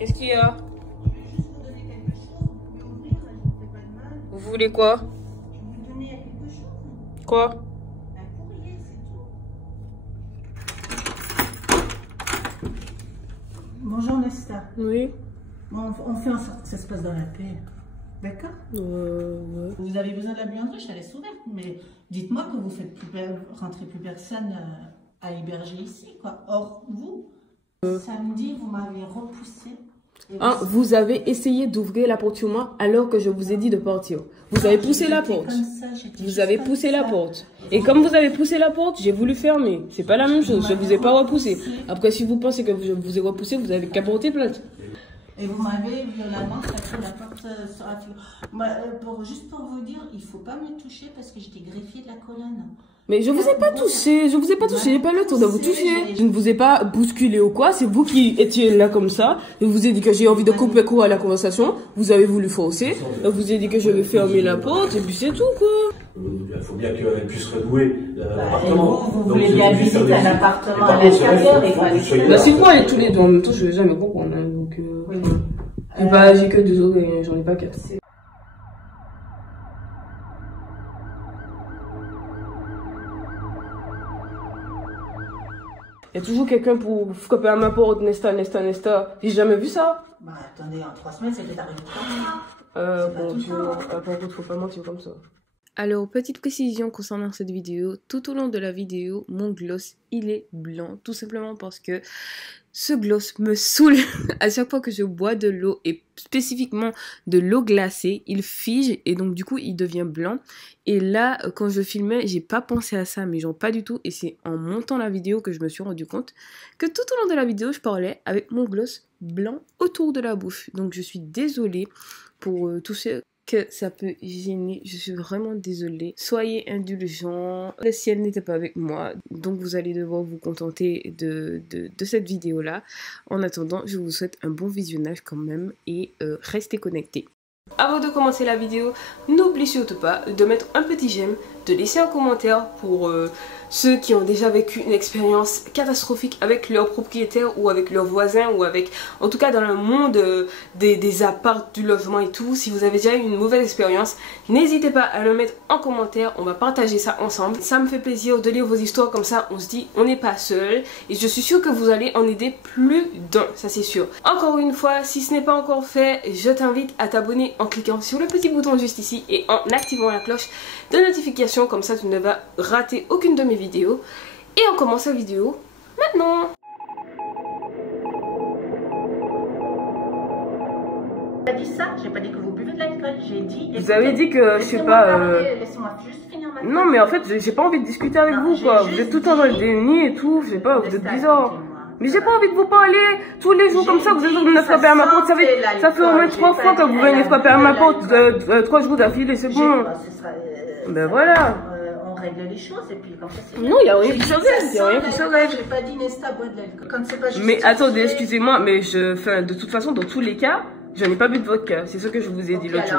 Qu'est-ce qu'il y a? Juste vous donner quelque chose, vous pouvez ouvrir, je ne vous fais pas de mal. Vous voulez quoi? Vous donnez quelque chose. Quoi? Un courrier, c'est tout. Bonjour Nesta. Oui. On fait en sorte que ça se passe dans la paix. D'accord? Ouais. Vous avez besoin de la buanderie, je la laisse ouverte. Mais dites-moi que vous faites rentrer plus personne à héberger ici, quoi. Or, vous, samedi, vous m'avez repoussé. Ah, vous avez essayé d'ouvrir la porte sur moi alors que je vous ai dit de partir. Vous avez poussé la porte. Vous avez poussé la porte. Et comme vous avez poussé la porte, j'ai voulu fermer. C'est pas la même chose. Je vous ai pas repoussé. Après, si vous pensez que je vous ai repoussé, vous avez qu'à porter plainte. Et vous m'avez violemment frappé la porte sur la figure. Juste pour vous dire, il ne faut pas me toucher parce que j'étais greffier de la colonne. Mais je vous ai pas touché, j'ai pas le temps de vous toucher. Je ne vous ai pas bousculé ou quoi, c'est vous qui étiez là comme ça. Je vous ai dit que j'ai envie de couper court à la conversation. Vous avez voulu forcer. Je vous ai dit que je vais fermer la porte et puis c'est tout quoi. Il faut bien qu'elle puisse renouer l'appartement. Vous voulez bien visiter un appartement à l'intérieur et pas l'extérieur. Bah c'est quoi tous les deux en même temps, je vais jamais comprendre. Hein, donc, et bah j'ai que 2 oreilles, j'en ai pas 4. Il y a toujours quelqu'un pour frapper à ma porte, Nesta. J'ai jamais vu ça. Bah attendez, en 3 semaines, c'était arrivé 3 mois. Bon, par contre, faut pas mentir comme ça. Alors, petite précision concernant cette vidéo, tout au long de la vidéo, mon gloss, il est blanc, tout simplement parce que ce gloss me saoule. À chaque fois que je bois de l'eau, et spécifiquement de l'eau glacée, il fige et donc du coup, il devient blanc. Et là, quand je filmais, j'ai pas pensé à ça, mais genre pas du tout. Et c'est en montant la vidéo que je me suis rendu compte que tout au long de la vidéo, je parlais avec mon gloss blanc autour de la bouche. Donc, je suis désolée pour tout ce que ça peut gêner, je suis vraiment désolée. Soyez indulgents, le ciel n'était pas avec moi, donc vous allez devoir vous contenter de cette vidéo-là. En attendant, je vous souhaite un bon visionnage quand même et restez connectés. Avant de commencer la vidéo, n'oubliez surtout pas de mettre un petit j'aime, de laisser un commentaire pour ceux qui ont déjà vécu une expérience catastrophique avec leur propriétaire ou avec leurs voisins ou avec, en tout cas dans le monde des apparts, du logement et tout. Si vous avez déjà eu une mauvaise expérience, n'hésitez pas à le mettre en commentaire, on va partager ça ensemble. Ça me fait plaisir de lire vos histoires, comme ça on se dit on n'est pas seul et je suis sûre que vous allez en aider plus d'un, ça c'est sûr. Encore une fois, si ce n'est pas encore fait, je t'invite à t'abonner en cliquant sur le petit bouton juste ici et en activant la cloche de notification, comme ça tu ne vas rater aucune de mes vidéos. Et on commence la vidéo maintenant. J'ai pas dit ça, j'ai pas dit que vous buvez de l'alcool, j'ai dit... Vous avez dit que je sais pas... Laissez-moi juste finir ma phrase. Non mais en fait j'ai pas envie de discuter avec vous quoi. Vous êtes tout le temps dans le déni et tout, je sais pas, vous êtes bizarre. Mais j'ai pas envie de vous parler tous les jours comme ça, vous êtes en train de frapper à ma porte. Ça fait au moins 3 fois que vous venez frapper à ma porte, 3 jours d'affilée, c'est bon. Ben voilà. On règle les choses et puis comme ça c'est... Non, il y a rien qui se règle, il y a rien qui se règle. J'ai pas dit Nesta boit de l'alcool. Quand c'est pas Mais attendez, excusez-moi, mais de toute façon, dans tous les cas, je n'ai pas bu de vodka, c'est ce que je vous ai dit l'autre jour.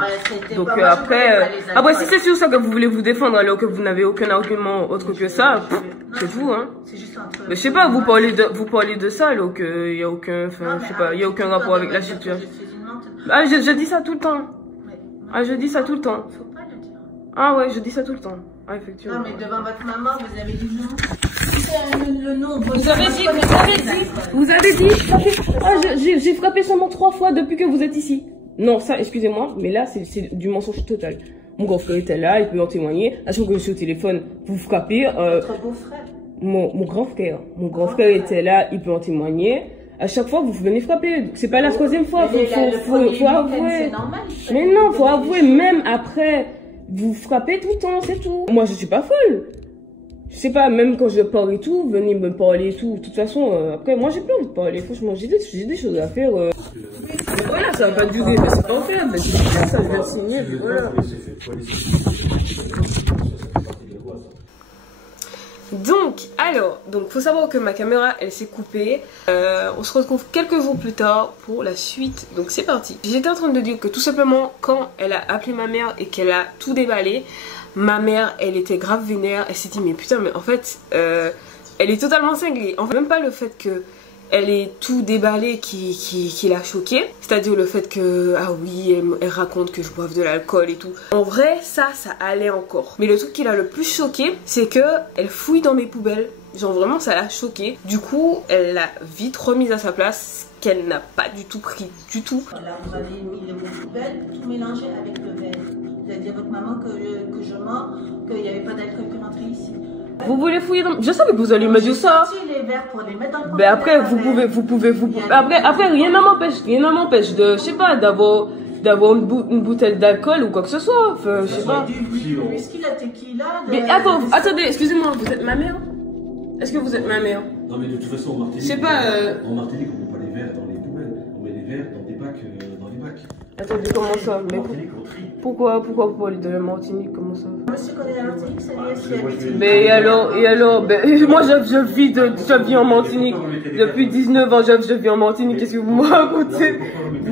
Donc après si c'est sur ça que vous voulez vous défendre alors que vous n'avez aucun argument autre que ça, c'est vous hein. Mais je sais pas, vous parlez de ça alors qu'il y a aucun, enfin je sais pas, il y a aucun rapport avec la situation. Ah je dis ça tout le temps. Ah je dis ça tout le temps. Ah ouais, je dis ça tout le temps. Ah effectivement. Non mais devant votre maman, vous avez dit non. Le nom, vous avez dit, j'ai frappé seulement 3 fois depuis que vous êtes ici. Non, ça, excusez-moi, mais là, c'est du mensonge total. Mon grand frère était là, il peut en témoigner. À chaque fois que je suis au téléphone, vous frappez. Votre beau-frère. Mon grand frère. Mon grand frère était là, il peut en témoigner. À chaque fois, vous venez frapper. C'est pas la 3e fois. Faut avouer. Mais non, faut avouer, même après, vous frappez tout le temps, c'est tout. Moi, je suis pas folle. Je sais pas, même quand je parle et tout, venez me parler et tout. De toute façon, après, moi, j'ai plus envie de parler. Franchement, j'ai des choses à faire. Mais voilà, ça va pas durer. Mais c'est pas en fait. Mais c'est ça, je vais le signer. Voilà. Donc, faut savoir que ma caméra, elle s'est coupée. On se retrouve quelques jours plus tard pour la suite. Donc, c'est parti. J'étais en train de dire que tout simplement, quand elle a appelé ma mère et qu'elle a tout déballé, ma mère, elle était grave vénère. Elle s'est dit, mais putain, mais en fait, elle est totalement cinglée. En fait, même pas le fait que elle est tout déballée qui l'a choquée. C'est-à-dire le fait que, ah oui, elle raconte que je boive de l'alcool et tout. En vrai, ça allait encore. Mais le truc qui l'a le plus choqué, c'est que elle fouille dans mes poubelles. Genre vraiment, ça l'a choquée. Du coup, elle l'a vite remise à sa place, qu'elle n'a pas du tout pris, du tout. Là, vous avez mis les poubelles, tout mélangé avec le verre. Vous avez dit à votre maman que je mens, qu'il n'y avait pas d'alcool qui rentrait ici. Vous voulez fouiller dans... Je savais que vous alliez me dire ça. Les verres pour les mettre dans le mais après, vous pouvez. Après, rien ne m'empêche de, je sais pas, d'avoir une bouteille d'alcool ou quoi que ce soit. Enfin, je sais pas. Du whisky, la tequila. Mais attendez, excusez-moi, vous êtes ma mère? Est-ce que vous êtes ma mère? Non, mais de toute façon, en Martinique, je sais pas, en Martinique, on met pas les verres dans les poubelles. On met les verres dans des bacs. Attendez, comment ça? Mais pourquoi aller de la Martinique? Comment ça? Monsieur connaît la Martinique, c'est lui. Mais et alors, moi je vis en Martinique. Depuis 19 ans, je vis en Martinique. Qu'est-ce que vous me racontez?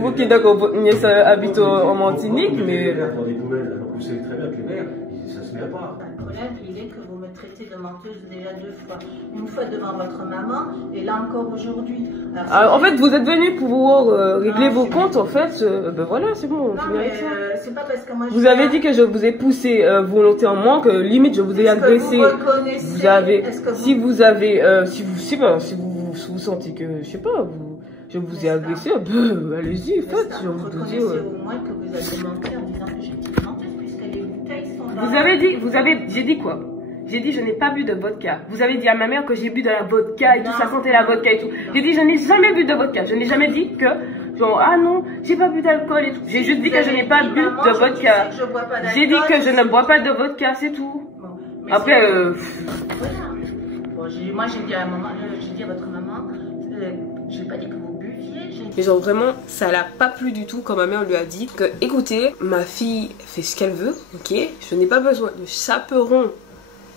Ok, d'accord, votre nièce habite en Martinique, mais... Dans les poubelles, alors que vous savez très bien que les verres, ça se met à part. Le problème, il est que vous me traitez de menteuse déjà 2 fois. Une fois devant votre maman, et là encore aujourd'hui. Alors, en fait, vous êtes venu pour pouvoir régler vos comptes, en fait. Ben voilà, c'est bon, on finit avec ça. C'est pas parce que moi vous avez dit que je vous ai poussé volontairement, que limite je vous ai agressé. Si vous sentez que, je sais pas, je vous ai agressé, allez-y, faites. Je vous dis au moins que vous avez menti en disant que j'étais menteuse, puisque les bouteilles sont là. J'ai dit quoi? J'ai dit je n'ai pas bu de vodka. Vous avez dit à ma mère que j'ai bu de la vodka et tout, ça sentait la vodka et tout. J'ai dit je n'ai jamais bu de vodka. Je n'ai jamais dit que, genre, ah non, j'ai pas bu d'alcool et tout. J'ai juste dit que je n'ai pas bu de vodka. J'ai dit que je ne bois pas de vodka, c'est tout. Après, voilà. Bon, moi j'ai dit à votre maman, j'ai pas dit que vous buviez. Mais genre vraiment, ça l'a pas plu du tout quand ma mère lui a dit que, écoutez, ma fille fait ce qu'elle veut, ok? Je n'ai pas besoin de chaperon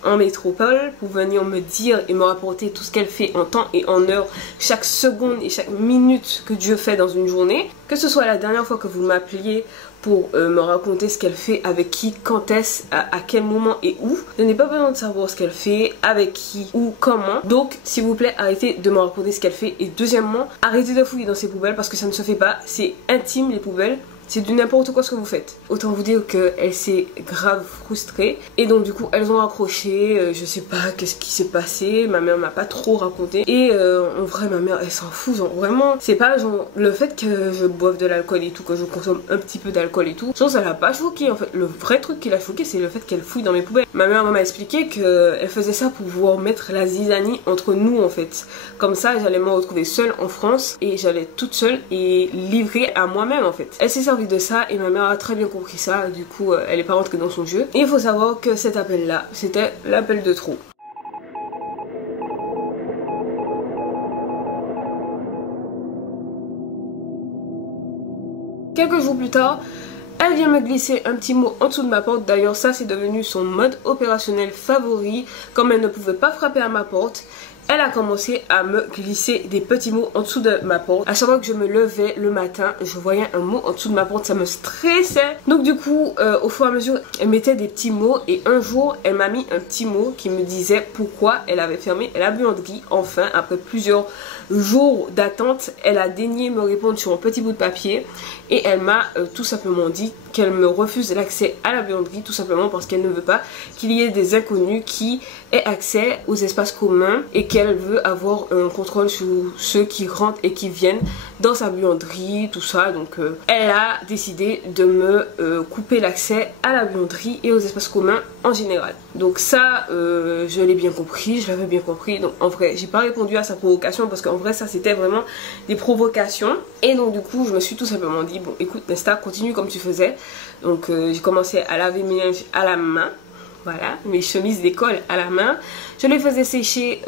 en métropole pour venir me dire et me rapporter tout ce qu'elle fait en temps et en heure, chaque seconde et chaque minute que Dieu fait dans une journée. Que ce soit la dernière fois que vous m'appeliez pour me raconter ce qu'elle fait, avec qui, quand est-ce, à quel moment et où. Je n'ai pas besoin de savoir ce qu'elle fait, avec qui, où, comment. Donc, s'il vous plaît, arrêtez de me raconter ce qu'elle fait. Et deuxièmement, arrêtez de fouiller dans ses poubelles parce que ça ne se fait pas. C'est intime, les poubelles. C'est du n'importe quoi ce que vous faites. Autant vous dire qu'elle s'est grave frustrée. Et donc du coup elles ont accroché. Je sais pas qu'est-ce qui s'est passé. Ma mère m'a pas trop raconté. Et en vrai ma mère elle s'en fout. Genre vraiment c'est pas genre le fait que je boive de l'alcool et tout. Que je consomme un petit peu d'alcool et tout. Genre ça l'a pas choqué en fait. Le vrai truc qui l'a choqué c'est le fait qu'elle fouille dans mes poubelles. Ma mère m'a expliqué qu'elle faisait ça pour pouvoir mettre la zizanie entre nous en fait. Comme ça j'allais me retrouver seule en France. Et j'allais toute seule et livrée à moi-même en fait. Elle s'est servie de ça et ma mère a très bien compris ça. Du coup elle est pas rentrée dans son jeu. Et il faut savoir que cet appel là c'était l'appel de trop. Quelques jours plus tard, elle vient me glisser un petit mot en dessous de ma porte. D'ailleurs ça c'est devenu son mode opérationnel favori. Comme elle ne pouvait pas frapper à ma porte, elle a commencé à me glisser des petits mots en dessous de ma porte. À chaque fois que je me levais le matin, je voyais un mot en dessous de ma porte, ça me stressait. Donc du coup, au fur et à mesure, elle mettait des petits mots. Et un jour, elle m'a mis un petit mot qui me disait pourquoi elle avait fermé la buanderie. Enfin, après plusieurs jours d'attente, elle a daigné me répondre sur un petit bout de papier. Et elle m'a tout simplement dit qu'elle me refuse l'accès à la buanderie, tout simplement parce qu'elle ne veut pas qu'il y ait des inconnus qui aient accès aux espaces communs et qu'elle veut avoir un contrôle sur ceux qui rentrent et qui viennent dans sa buanderie, tout ça. Donc elle a décidé de me couper l'accès à la buanderie et aux espaces communs en général. Donc ça, je l'ai bien compris, je l'avais bien compris. Donc en vrai, j'ai pas répondu à sa provocation parce qu'en vrai ça c'était vraiment des provocations. Et donc du coup, je me suis tout simplement dit, bon écoute Nesta, continue comme tu faisais. Donc j'ai commencé à laver mes linges à la main. Voilà, mes chemises d'école à la main. Je les faisais sécher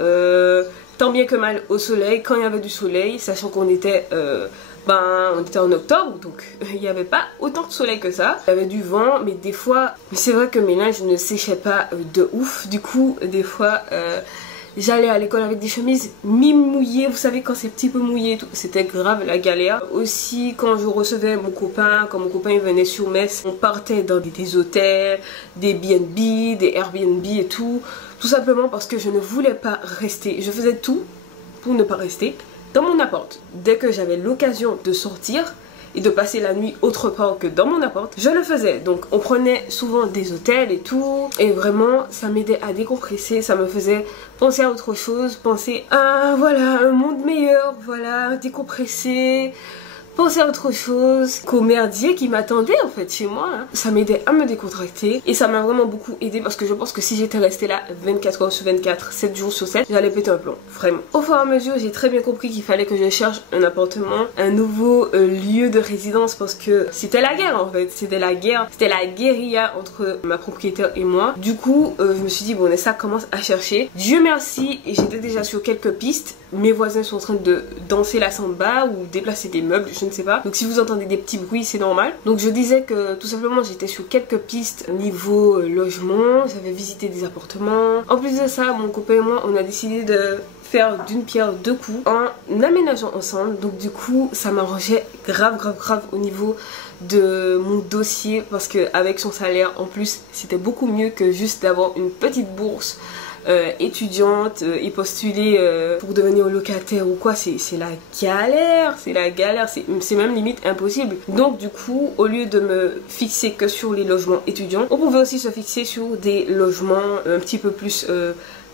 tant bien que mal au soleil, quand il y avait du soleil, sachant qu'on était, on était en octobre, donc il n'y avait pas autant de soleil que ça. Il y avait du vent, mais des fois, c'est vrai que mes linges ne séchaient pas de ouf. Du coup, des fois, j'allais à l'école avec des chemises mi-mouillées, vous savez quand c'est un petit peu mouillé et tout, c'était grave la galère. Aussi quand je recevais mon copain, quand mon copain il venait sur Metz, on partait dans des hôtels, des B&B, des Airbnb et tout. Tout simplement parce que je ne voulais pas rester, je faisais tout pour ne pas rester. dans mon appart. Dès que j'avais l'occasion de sortir et de passer la nuit autre part que dans mon appart, je le faisais. Donc on prenait souvent des hôtels et tout, et vraiment ça m'aidait à décompresser, ça me faisait penser à autre chose, penser à voilà un monde meilleur, voilà décompresser, penser à autre chose qu'au merdier qui m'attendait en fait chez moi. Ça m'aidait à me décontracter et ça m'a vraiment beaucoup aidé parce que je pense que si j'étais restée là 24 heures sur 24, 7 jours sur 7, j'allais péter un plomb, vraiment. Au fur et à mesure, j'ai très bien compris qu'il fallait que je cherche un appartement, un nouveau lieu de résidence parce que c'était la guerre en fait, c'était la guerre, c'était la guérilla entre ma propriétaire et moi. Du coup, je me suis dit bon, ça commence à chercher. Dieu merci, et j'étais déjà sur quelques pistes. Mes voisins sont en train de danser la samba ou déplacer des meubles, je ne sais pas. Donc si vous entendez des petits bruits, c'est normal. Donc je disais que tout simplement j'étais sur quelques pistes niveau logement, j'avais visité des appartements. En plus de ça, mon copain et moi, on a décidé de faire d'une pierre deux coups en aménageant ensemble. Donc du coup, ça m'arrangeait grave au niveau de mon dossier parce que avec son salaire en plus, c'était beaucoup mieux que juste d'avoir une petite bourse étudiante et postuler pour devenir locataire ou quoi. C'est la galère, c'est même limite impossible. Donc du coup, au lieu de me fixer que sur les logements étudiants, on pouvait aussi se fixer sur des logements un petit peu plus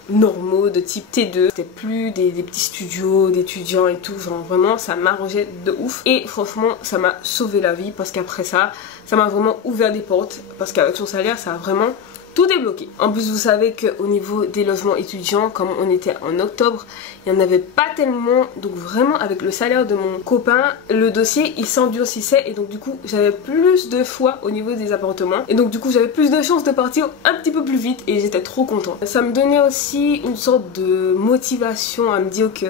normaux de type T2. C'était plus des petits studios d'étudiants et tout, genre vraiment ça m'arrangeait de ouf et franchement ça m'a sauvé la vie parce qu'après ça m'a vraiment ouvert des portes parce qu'avec son salaire ça a vraiment tout débloqué. En plus vous savez qu'au niveau des logements étudiants, comme on était en octobre, il n'y en avait pas tellement, donc vraiment avec le salaire de mon copain, le dossier il s'endurcissait et donc du coup j'avais plus de choix au niveau des appartements et donc du coup j'avais plus de chances de partir un petit peu plus vite et j'étais trop contente. Ça me donnait aussi une sorte de motivation à me dire que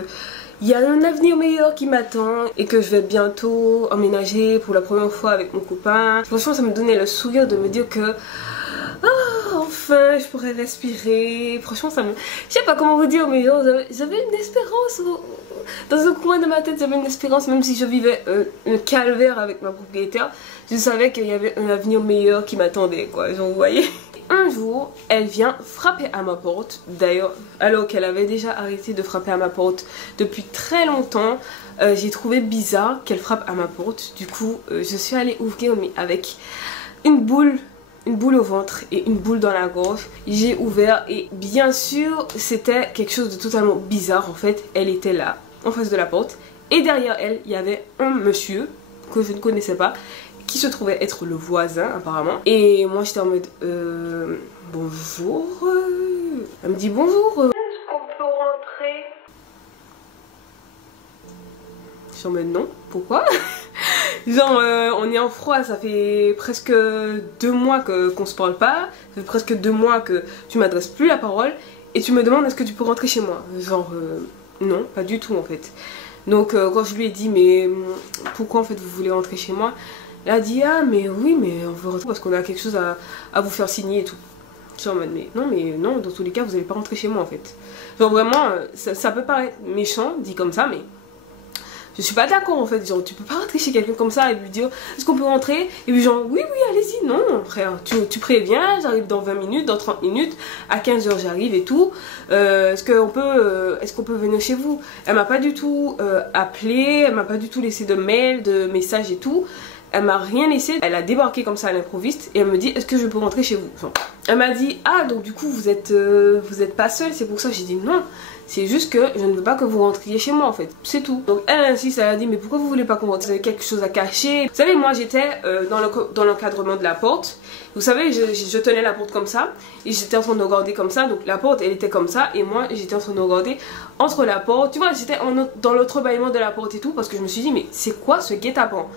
il y a un avenir meilleur qui m'attend et que je vais bientôt emménager pour la première fois avec mon copain. Franchement ça me donnait le sourire de me dire que enfin je pourrais respirer. Franchement ça me... Je sais pas comment vous dire mais j'avais une espérance dans un coin de ma tête, j'avais une espérance même si je vivais un calvaire avec ma propriétaire. Je savais qu'il y avait un avenir meilleur qui m'attendait quoi, genre vous voyez. Un jour, elle vient frapper à ma porte, d'ailleurs alors qu'elle avait déjà arrêté de frapper à ma porte depuis très longtemps. J'ai trouvé bizarre qu'elle frappe à ma porte, du coup je suis allée ouvrir mais avec une boule au ventre et une boule dans la gorge. J'ai ouvert et bien sûr c'était quelque chose de totalement bizarre en fait. Elle était là en face de la porte et derrière elle il y avait un monsieur que je ne connaissais pas qui se trouvait être le voisin apparemment et moi j'étais en mode bonjour. Elle me dit bonjour, est-ce qu'on peut rentrer? Je suis en mode non, pourquoi? Genre on est en froid, ça fait presque 2 mois qu'on se parle pas, ça fait presque 2 mois que tu m'adresses plus la parole et tu me demandes est-ce que tu peux rentrer chez moi? Genre non, pas du tout en fait. Donc quand je lui ai dit mais pourquoi en fait vous voulez rentrer chez moi? Elle a dit ah mais oui mais on veut rentrer parce qu'on a quelque chose à vous faire signer et tout. Je suis en mode mais non dans tous les cas vous allez pas rentrer chez moi en fait. Genre vraiment ça peut paraître méchant dit comme ça mais je suis pas d'accord en fait, genre tu peux pas rentrer chez quelqu'un comme ça et lui dire est-ce qu'on peut rentrer et puis genre oui allez-y, non frère, tu préviens, j'arrive dans 20 minutes, dans 30 minutes, à 15 h j'arrive et tout, est-ce qu'on peut venir chez vous? Elle m'a pas du tout appelé, elle m'a pas du tout laissé de mail, de message et tout. Elle m'a rien laissé, elle a débarqué comme ça à l'improviste et elle me dit est-ce que je peux rentrer chez vous? Enfin, elle m'a dit ah donc du coup vous êtes pas seule, c'est pour ça. J'ai dit non, c'est juste que je ne veux pas que vous rentriez chez moi en fait, c'est tout. Donc elle insiste, elle a dit mais pourquoi vous voulez pas qu'on rentre? Vous avez quelque chose à cacher? Vous savez moi j'étais dans l'encadrement de la porte, vous savez je tenais la porte comme ça et j'étais en train de regarder comme ça, donc la porte elle était comme ça et moi j'étais en train de regarder entre la porte, tu vois j'étais dans l'entrebâillement de la porte et tout parce que je me suis dit mais c'est quoi ce guet-apens?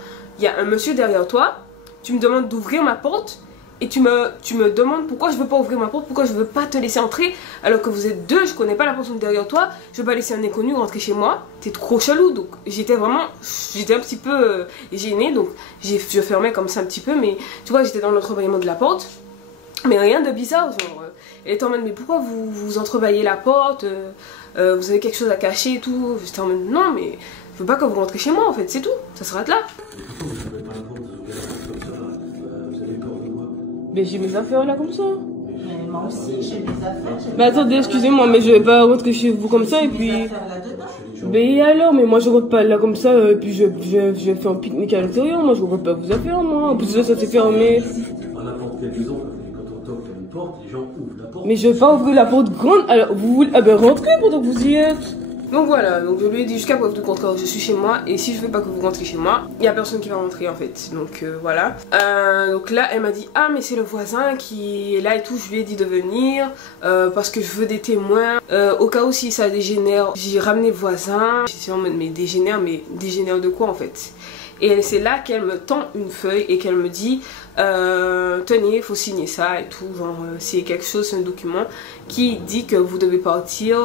Il y a un monsieur derrière toi, tu me demandes d'ouvrir ma porte et tu me demandes pourquoi je veux pas ouvrir ma porte, pourquoi je veux pas te laisser entrer alors que vous êtes deux, je connais pas la personne derrière toi, je veux pas laisser un inconnu rentrer chez moi, t'es trop chelou. Donc j'étais un petit peu gênée, donc je fermais comme ça un petit peu, mais tu vois j'étais dans l'entrebâillement de la porte, mais rien de bizarre, genre elle était en mode mais pourquoi vous entrebâillez la porte, vous avez quelque chose à cacher et tout. J'étais en mode non mais je veux pas que vous rentrez chez moi en fait, c'est tout, ça s'arrête là. Mais j'ai mes affaires là comme ça. Mais moi aussi j'ai mes affaires. Mais attendez, excusez-moi, mais je vais pas rentrer chez vous comme ça et puis... Mes affaires là-dedans. Mais alors, mais moi je rentre pas là comme ça, et puis je fais un pique-nique à l'intérieur, moi je rentre pas vous affaires, moi. En plus ça s'est fermé. À n'importe quelle maison, quand on toque à une porte, les gens ouvrent la porte. Mais je vais pas ouvrir la porte grande, alors vous voulez. Ah ben rentrez pendant que vous y êtes. Donc voilà, donc je lui ai dit jusqu'à preuve du contraire, je suis chez moi et si je veux pas que vous rentrez chez moi, il y a personne qui va rentrer en fait. Donc voilà. Donc là, elle m'a dit ah mais c'est le voisin qui est là et tout. Je lui ai dit de venir parce que je veux des témoins. Au cas où si ça dégénère, j'ai ramené le voisin. J'étais en mode mais dégénère de quoi en fait? Et c'est là qu'elle me tend une feuille et qu'elle me dit tenez, il faut signer ça et tout, genre c'est quelque chose, c'est un document qui dit que vous devez partir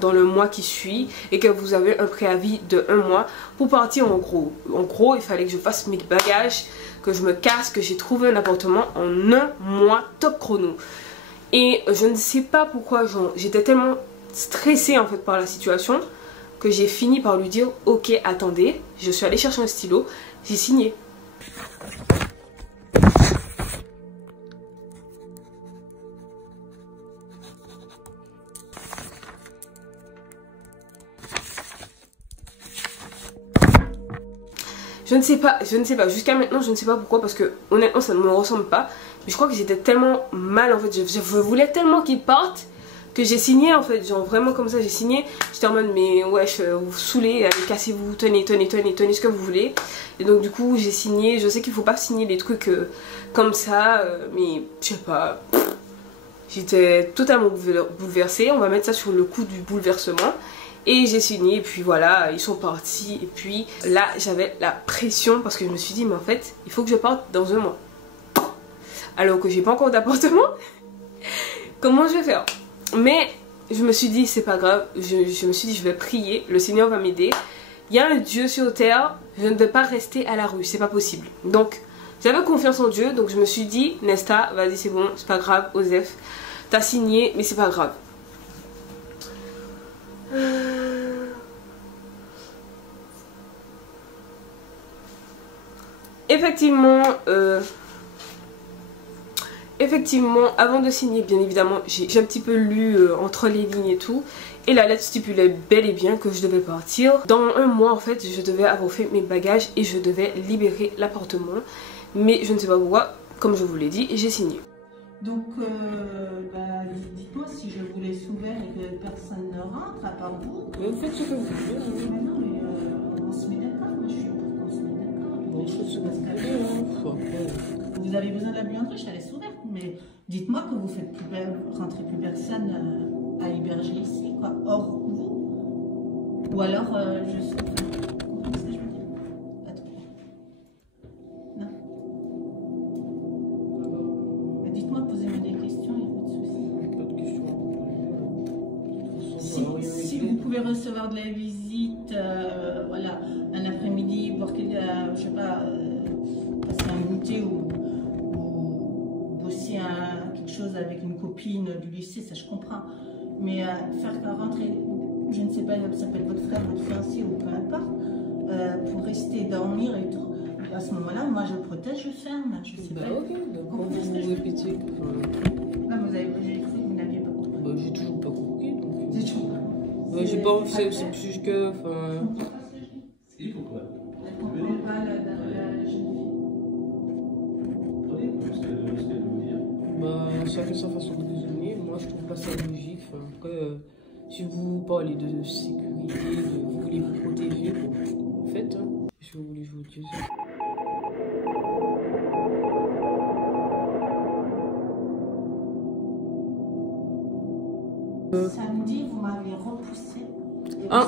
dans le mois qui suit et que vous avez un préavis de 1 mois pour partir en gros. En gros, il fallait que je fasse mes bagages, que je me casse, que j'ai trouvé un appartement en 1 mois top chrono. Et je ne sais pas pourquoi, j'étais tellement stressée en fait par la situation que j'ai fini par lui dire ok attendez, je suis allée chercher un stylo, j'ai signé. Je ne sais pas, jusqu'à maintenant je ne sais pas pourquoi parce que honnêtement ça ne me ressemble pas. Mais je crois que j'étais tellement mal en fait, je voulais tellement qu'il parte que j'ai signé en fait, genre vraiment comme ça j'ai signé. J'étais en mode mais wesh vous saoulez, allez cassez-vous, tenez ce que vous voulez. Et donc du coup j'ai signé, je sais qu'il faut pas signer des trucs comme ça, mais je sais pas. J'étais totalement bouleversée, on va mettre ça sur le coup du bouleversement. Et j'ai signé et puis voilà, ils sont partis. Et puis là j'avais la pression parce que je me suis dit mais en fait il faut que je parte dans 1 mois. Alors que j'ai pas encore d'appartement. Comment je vais faire? Mais je me suis dit c'est pas grave, je me suis dit je vais prier, le Seigneur va m'aider. Il y a un Dieu sur terre, je ne vais pas rester à la rue, c'est pas possible. Donc j'avais confiance en Dieu, donc je me suis dit Nesta, vas-y c'est bon, c'est pas grave, Osef, t'as signé mais c'est pas grave. Effectivement, avant de signer, bien évidemment, j'ai un petit peu lu entre les lignes et tout. Et la lettre stipulait bel et bien que je devais partir. Dans 1 mois, en fait, je devais avoir fait mes bagages et je devais libérer l'appartement. Mais je ne sais pas pourquoi, comme je vous l'ai dit, j'ai signé. Donc, dites-moi si je vous laisse ouvert et que personne ne rentre, à part vous. Mais vous faites ce que vous voulez. Mais non, mais on se met d'accord. Moi, je suis pour qu'on se mette d'accord. Bon, je fais ce que vous voulez. Vous avez besoin de la buanderie, je la laisse ouverte. Mais dites-moi que vous faites rentrer plus personne à héberger ici, quoi. Or, vous. Ou alors, je suis... Vous comprenez ce que je veux dire? Attends. Non. Dites-moi, posez-moi des questions, il n'y a pas de souci. Pas de questions. Si vous pouvez recevoir de la visite, voilà, un après-midi, voir je sais pas, passer un goûter ou bosser quelque chose avec une copine du lycée, ça je comprends. Mais faire rentrer, je ne sais pas, ça peut être votre frère, votre fiancé ou peu importe, pour rester dormir et tout. À ce moment-là, moi je protège, je ferme. Je sais pas. Ok, d'accord, vous répétez. Non, mais j'ai cru que vous n'aviez pas compris. J'ai toujours pas compris. J'ai toujours pas compris. J'ai pas, c'est plus que. Si, pourquoi? Elle ne comprend pas la jeune fille. Prenez ce qu'elle veut dire. Bah, chacun sa façon de raisonner. Moi, je trouve pas ça logique. Après, si vous parlez de sécurité, vous voulez vous protéger, bon, en fait, si vous voulez, je vous dis ça. Samedi, vous m'avez repoussé.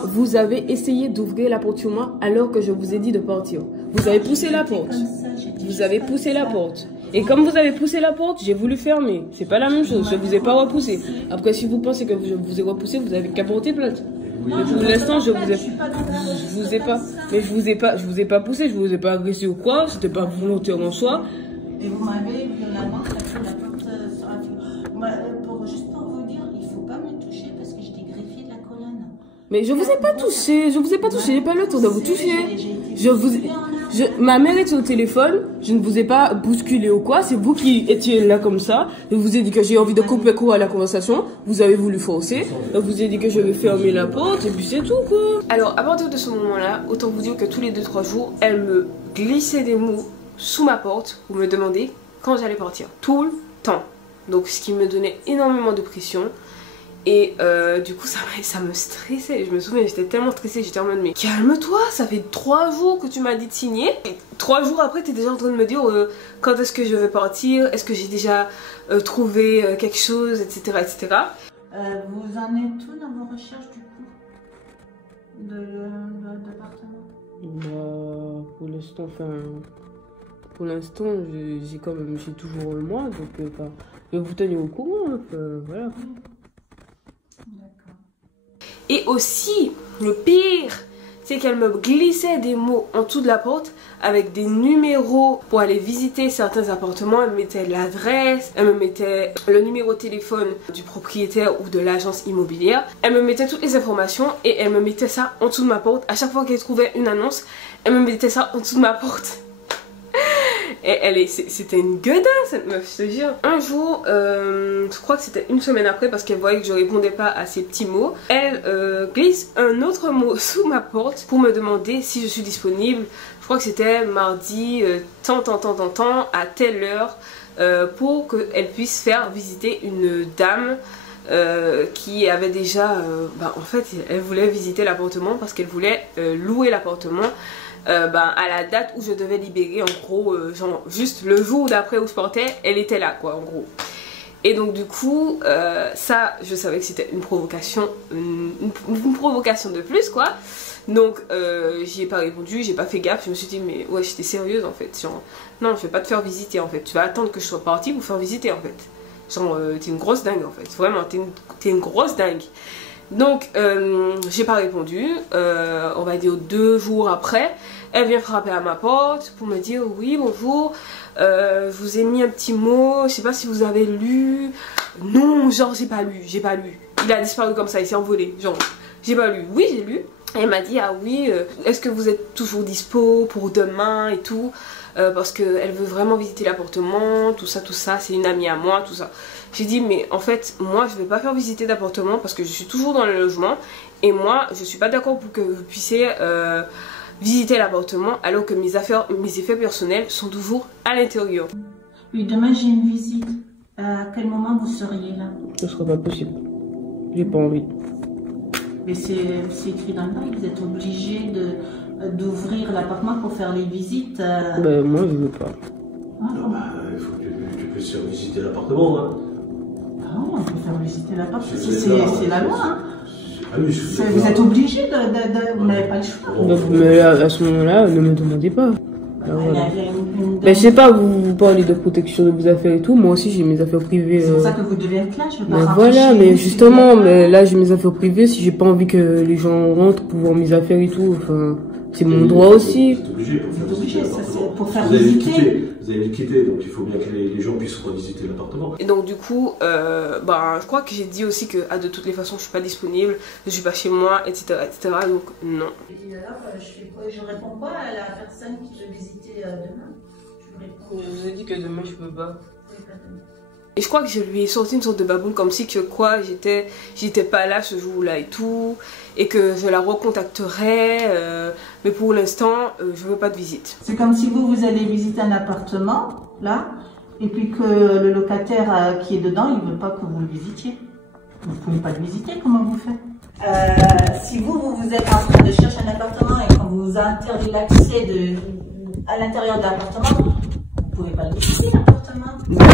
Vous avez essayé d'ouvrir la porte sur moi alors que je vous ai dit de partir. Vous avez poussé la porte. Vous avez poussé la porte. Et comme vous avez poussé la porte, j'ai voulu fermer. C'est pas la même chose. Je vous ai pas repoussé. Après, si vous pensez que je vous ai repoussé, vous avez qu'à porter plainte. Mais pour l'instant, je vous ai pas poussé, je vous ai pas agressé ou quoi. C'était pas volontaire en soi. Et vous m'avez violemment claqué la porte sur la figure. Juste pour vous dire, il faut pas me toucher parce que j'étais greffée de la colonne. Mais je vous ai pas touché, j'ai pas le tour de vous toucher. Ma mère était au téléphone, je ne vous ai pas bousculé ou quoi, c'est vous qui étiez là comme ça. Je vous ai dit que j'ai envie de couper court à la conversation, vous avez voulu forcer. Je vous ai dit que je vais fermer la porte et puis c'est tout quoi. Alors à partir de ce moment-là, autant vous dire que tous les 2-3 jours, elle me glissait des mots sous ma porte pour me demander quand j'allais partir. Tout le temps. Donc ce qui me donnait énormément de pression. Et du coup ça me stressait. Je me souviens, j'étais tellement stressée, j'étais en mode mais calme-toi, ça fait 3 jours que tu m'as dit de signer. Et 3 jours après t'es déjà en train de me dire quand est-ce que je vais partir, est-ce que j'ai déjà trouvé quelque chose, etc. etc. Vous en êtes où dans vos recherches du coup d'appartement? Bah pour l'instant j'ai toujours le mois, donc je vais vous tenir au courant, voilà. Et aussi, le pire, c'est qu'elle me glissait des mots en dessous de la porte avec des numéros pour aller visiter certains appartements. Elle me mettait l'adresse, elle me mettait le numéro de téléphone du propriétaire ou de l'agence immobilière. Elle me mettait toutes les informations et elle me mettait ça en dessous de ma porte. À chaque fois qu'elle trouvait une annonce, elle me mettait ça en dessous de ma porte. Et c'était une gueudin cette meuf, je te jure. Un jour, je crois que c'était une semaine après parce qu'elle voyait que je répondais pas à ces petits mots. Elle glisse un autre mot sous ma porte pour me demander si je suis disponible. Je crois que c'était mardi, tant, à telle heure, pour qu'elle puisse faire visiter une dame qui avait déjà... en fait, elle voulait visiter l'appartement parce qu'elle voulait louer l'appartement. À la date où je devais libérer, en gros, genre juste le jour d'après où je partais, elle était là quoi, en gros. Et donc du coup, ça, je savais que c'était une provocation, une provocation de plus quoi. Donc j'y ai pas répondu, j'ai pas fait gaffe, je me suis dit mais ouais, j'étais sérieuse en fait, genre non, je vais pas te faire visiter en fait, tu vas attendre que je sois partie pour faire visiter en fait. Genre t'es une grosse dingue en fait, vraiment t'es une grosse dingue. Donc j'ai pas répondu, on va dire 2 jours après, elle vient frapper à ma porte pour me dire oui bonjour, je vous ai mis un petit mot, je sais pas si vous avez lu. Non, genre j'ai pas lu, il a disparu comme ça, il s'est envolé, genre j'ai pas lu. Oui j'ai lu, elle m'a dit ah oui, est-ce que vous êtes toujours dispo pour demain et tout, parce qu'elle veut vraiment visiter l'appartement, tout ça, c'est une amie à moi, tout ça. J'ai dit mais en fait moi je vais pas faire visiter d'appartement parce que je suis toujours dans le logement et moi je suis pas d'accord pour que vous puissiez visiter l'appartement alors que mes effets personnels sont toujours à l'intérieur. Oui, demain j'ai une visite. À quel moment vous seriez là? Ce sera pas possible. J'ai pas envie. Mais c'est écrit dans le bail, vous êtes obligé d'ouvrir l'appartement pour faire les visites. Moi je veux pas. Il faut que tu puisses faire visiter l'appartement. Hein. Ah oui, on peut faire visiter l'appartement, c'est la loi. Hein. Vous êtes obligé vous n'avez pas le choix. Mais à ce moment-là, ne me demandez pas. Voilà. Mais je sais pas, vous parlez de protection de vos affaires et tout, moi aussi j'ai mes affaires privées. C'est pour ça que vous devez être là, je veux pas mais voilà, mais justement, mais là j'ai mes affaires privées, si j'ai pas envie que les gens rentrent pour voir mes affaires et tout, enfin, c'est mon droit aussi. Vous êtes obligé pour faire visiter. Vous allez le quitter, donc il faut bien que les gens puissent revisiter l'appartement. Et donc du coup, je crois que j'ai dit aussi que de toutes les façons je suis pas disponible, je suis pas chez moi, etc. donc non. Et alors, je réponds quoi à la personne qui veut visiter demain? Je vous ai dit que demain je peux pas. Oui, pas demain. Et je crois que je lui ai sorti une sorte de baboune comme si que quoi, j'étais pas là ce jour-là et tout, et que je la recontacterai, mais pour l'instant, je veux pas de visite. C'est comme si vous allez visiter un appartement, là, et puis que le locataire qui est dedans, il veut pas que vous le visitiez. Vous pouvez pas le visiter, comment vous faites? Si vous êtes en train de chercher un appartement et qu'on vous interdit l'accès à l'intérieur de l'appartement, vous pouvez pas le visiter, l'appartement.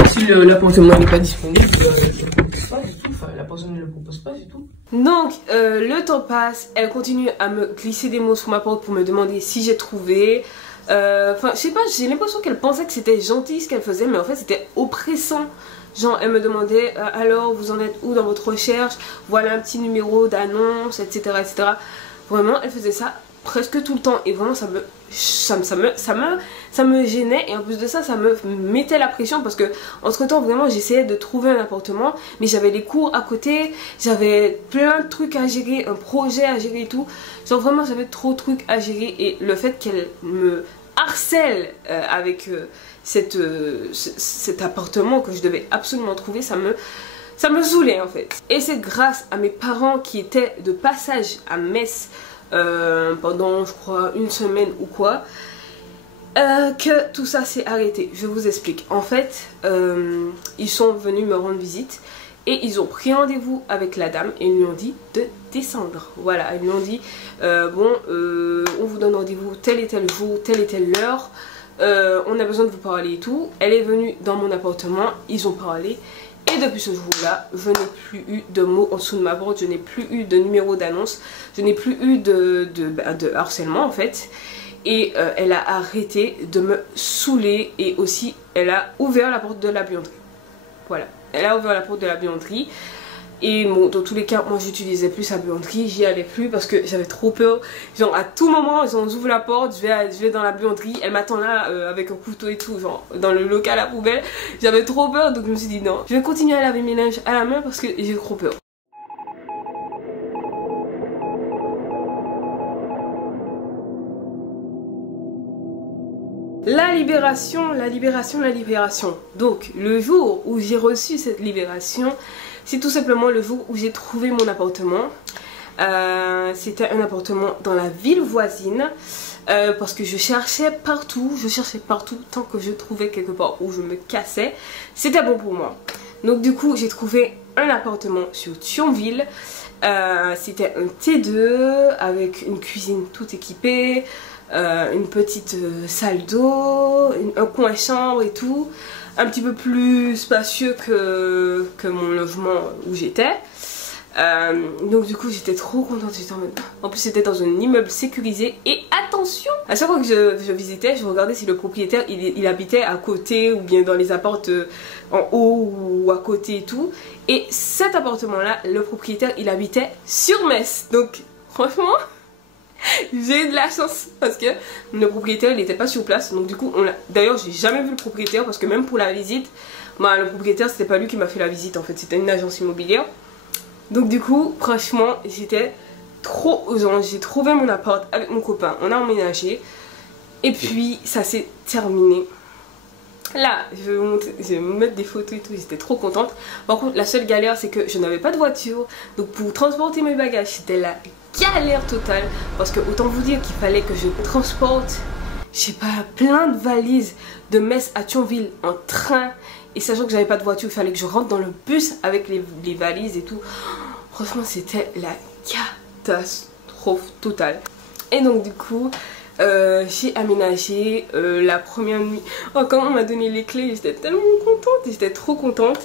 Si l'appartement n'est pas disponible, je ne propose pas du tout. Enfin, la personne ne le propose pas, c'est tout. Donc, le temps passe. Elle continue à me glisser des mots sous ma porte pour me demander si j'ai trouvé. Enfin, je sais pas, j'ai l'impression qu'elle pensait que c'était gentil ce qu'elle faisait, mais en fait, c'était oppressant. Genre, elle me demandait alors, vous en êtes où dans votre recherche? Voilà un petit numéro d'annonce, etc., etc. Vraiment, elle faisait ça presque tout le temps et vraiment ça me gênait et en plus de ça me mettait la pression parce que entre temps vraiment j'essayais de trouver un appartement mais j'avais les cours à côté, j'avais plein de trucs à gérer, un projet à gérer et tout, genre vraiment j'avais trop de trucs à gérer et le fait qu'elle me harcèle avec cet appartement que je devais absolument trouver, ça me saoulait en fait. Et c'est grâce à mes parents qui étaient de passage à Metz pendant je crois une semaine ou quoi, que tout ça s'est arrêté. Je vous explique. En fait, ils sont venus me rendre visite et ils ont pris rendez-vous avec la dame et ils lui ont dit de descendre. Voilà, ils lui ont dit on vous donne rendez-vous tel et tel jour, telle et telle heure, on a besoin de vous parler et tout. Elle est venue dans mon appartement, ils ont parlé. Et depuis ce jour-là, je n'ai plus eu de mots en dessous de ma porte, je n'ai plus eu de numéro d'annonce, je n'ai plus eu de harcèlement en fait. Et elle a arrêté de me saouler et aussi elle a ouvert la porte de la buanderie. Voilà, elle a ouvert la porte de la buanderie. Et bon, dans tous les cas, moi j'utilisais plus sa buanderie, j'y allais plus parce que j'avais trop peur. Genre à tout moment, ils ouvrent la porte, je vais dans la buanderie, elle m'attend là avec un couteau et tout, genre dans le local à poubelle. J'avais trop peur, donc je me suis dit non, je vais continuer à laver mes linges à la main parce que j'ai trop peur. La libération, la libération, la libération. Donc le jour où j'ai reçu cette libération, c'est tout simplement le jour où j'ai trouvé mon appartement. C'était un appartement dans la ville voisine parce que je cherchais partout tant que je trouvais quelque part où je me cassais, c'était bon pour moi. Donc du coup j'ai trouvé un appartement sur Thionville. C'était un T2 avec une cuisine toute équipée, une petite salle d'eau, un coin chambre et tout. Un petit peu plus spacieux que mon logement où j'étais. Donc du coup j'étais trop contente. En plus c'était dans un immeuble sécurisé. Et attention, à chaque fois que je visitais, je regardais si le propriétaire il habitait à côté ou bien dans les appartements en haut ou à côté et tout. Et cet appartement là, le propriétaire il habitait sur Metz. Donc franchement j'ai eu de la chance parce que le propriétaire il n'était pas sur place. Donc du coup d'ailleurs j'ai jamais vu le propriétaire parce que même pour la visite, le propriétaire c'était pas lui qui m'a fait la visite en fait, c'était une agence immobilière. Donc du coup franchement j'étais trop aux anges, j'ai trouvé mon appart avec mon copain, on a emménagé et puis ça s'est terminé. Là je vais me mettre des photos et tout, j'étais trop contente. Par contre la seule galère c'est que je n'avais pas de voiture, donc pour transporter mes bagages c'était la galère totale parce que autant vous dire qu'il fallait que je transporte, je sais pas, plein de valises de Metz à Thionville en train. Et sachant que j'avais pas de voiture, il fallait que je rentre dans le bus avec les valises et tout. Franchement c'était la catastrophe totale. Et donc du coup j'ai aménagé la première nuit. Oh, quand on m'a donné les clés, j'étais tellement contente, j'étais trop contente.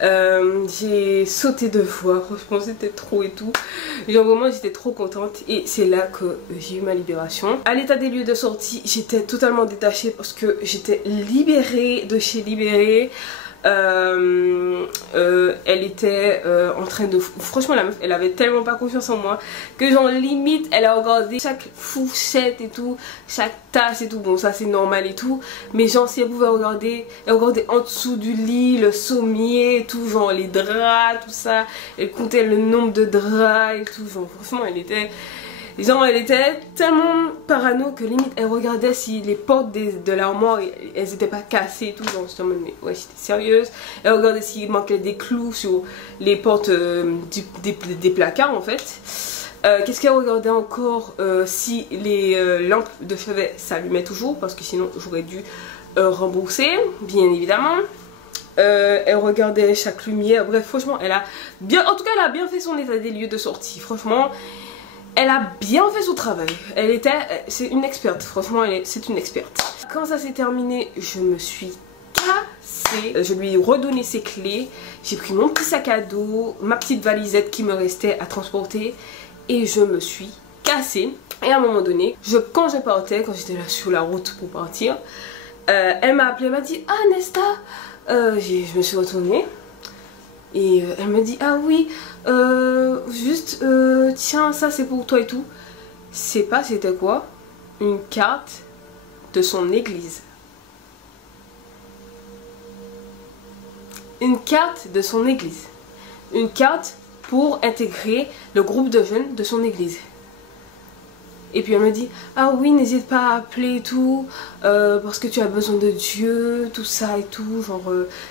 J'ai sauté 2 fois, franchement c'était trop et tout. Genre vraiment j'étais trop contente et c'est là que j'ai eu ma libération. À l'état des lieux de sortie, j'étais totalement détachée parce que j'étais libérée de chez Libérée. Elle était en train de... Franchement la meuf elle avait tellement pas confiance en moi que genre limite elle a regardé chaque fourchette et tout, chaque tasse et tout. Bon ça c'est normal et tout, mais genre si elle pouvait regarder, elle regardait en dessous du lit, le sommier et tout, genre les draps, tout ça. Elle comptait le nombre de draps et tout, genre franchement elle était tellement parano que limite elle regardait si les portes de l'armoire elles étaient pas cassées et tout. Genre j'étais en mode mais ouais j'étais sérieuse. Elle regardait s'il manquait des clous sur les portes des placards en fait. Qu'est-ce qu'elle regardait encore, si les lampes de chevet s'allumaient toujours parce que sinon j'aurais dû rembourser bien évidemment. Elle regardait chaque lumière. Bref franchement elle a bien, en tout cas elle a bien fait son état des lieux de sortie. Franchement elle a bien fait son travail. C'est une experte, franchement c'est une experte. Quand ça s'est terminé, je me suis cassée. Je lui ai redonné ses clés. J'ai pris mon petit sac à dos, ma petite valisette qui me restait à transporter. Et je me suis cassée. Et à un moment donné, quand je partais, quand j'étais là sur la route pour partir, elle m'a appelé, elle m'a dit « Ah Nesta !» Je me suis retournée. Et elle me dit ah oui juste tiens ça c'est pour toi et tout. C'est pas c'était quoi? Une carte de son église. Une carte de son église. Une carte pour intégrer le groupe de jeunes de son église. Et puis elle me dit, ah oui, n'hésite pas à appeler et tout, parce que tu as besoin de Dieu, tout ça et tout, genre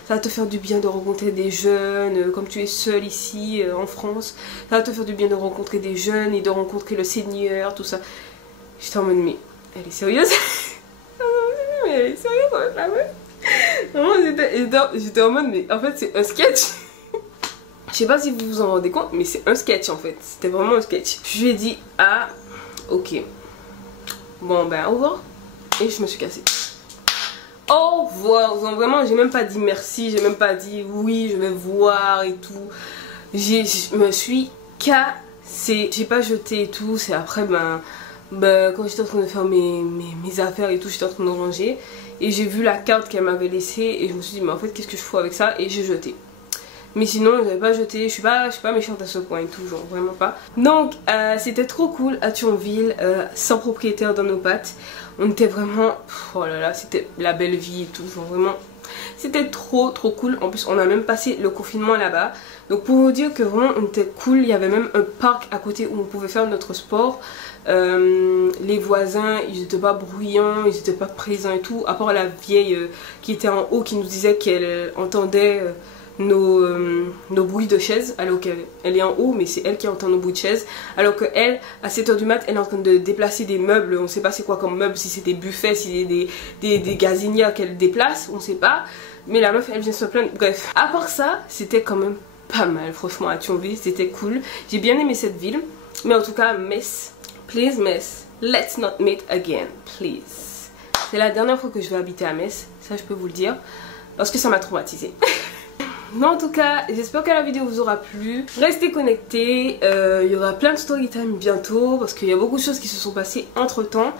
ça va te faire du bien de rencontrer des jeunes, comme tu es seule ici en France, ça va te faire du bien de rencontrer des jeunes et de rencontrer le Seigneur, tout ça. J'étais en mode, mais elle est sérieuse? Mais elle est sérieuse, la meuf? Vraiment, j'étais en mode, mais en fait c'est un sketch. Je sais pas si vous vous en rendez compte, mais c'est un sketch en fait, c'était vraiment un sketch. Je lui ai dit, ah... ok, bon ben au revoir, et je me suis cassée. Au revoir, vraiment j'ai même pas dit merci, j'ai même pas dit oui je vais voir et tout. Je me suis cassée, j'ai pas jeté et tout, c'est après quand j'étais en train de faire mes affaires et tout, j'étais en train de ranger et j'ai vu la carte qu'elle m'avait laissée et je me suis dit mais en fait qu'est-ce que je fous avec ça, et j'ai jeté. Mais sinon je n'avais pas jeté, je suis pas méchante à ce point et tout, genre vraiment pas. Donc c'était trop cool à Thionville, sans propriétaire dans nos pattes. On était vraiment, oh là là, c'était la belle vie et tout, genre vraiment. C'était trop cool, en plus on a même passé le confinement là-bas. Donc pour vous dire que vraiment on était cool, il y avait même un parc à côté où on pouvait faire notre sport. Les voisins ils étaient pas bruyants, ils étaient pas présents et tout, à part la vieille qui était en haut qui nous disait qu'elle entendait... nos bruits de chaises, alors qu'elle est en haut mais c'est elle qui entend nos bruits de chaises, alors que elle à 7h du mat elle est en train de déplacer des meubles, on sait pas c'est quoi comme meubles, si c'est des buffets, si c'est des gazinières qu'elle déplace, on sait pas, mais la meuf elle vient se plaindre. Bref, à part ça c'était quand même pas mal franchement à Thionville, c'était cool, j'ai bien aimé cette ville, mais en tout cas Metz, please Metz, let's not meet again please. C'est la dernière fois que je vais habiter à Metz, ça je peux vous le dire, parce que ça m'a traumatisée. Mais en tout cas, j'espère que la vidéo vous aura plu. Restez connectés, il y aura plein de story time bientôt parce qu'il y a beaucoup de choses qui se sont passées entre temps.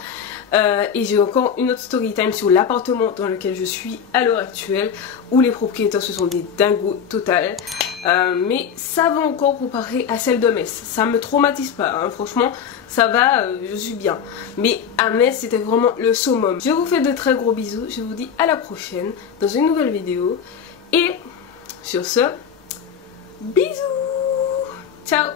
Et j'ai encore une autre story time sur l'appartement dans lequel je suis à l'heure actuelle, où les propriétaires ce sont des dingos totales. Mais ça va encore comparer à celle de Metz. Ça me traumatise pas, hein. Franchement ça va, je suis bien. Mais à Metz c'était vraiment le summum. Je vous fais de très gros bisous, je vous dis à la prochaine dans une nouvelle vidéo. Et sur ce, bisous, ciao.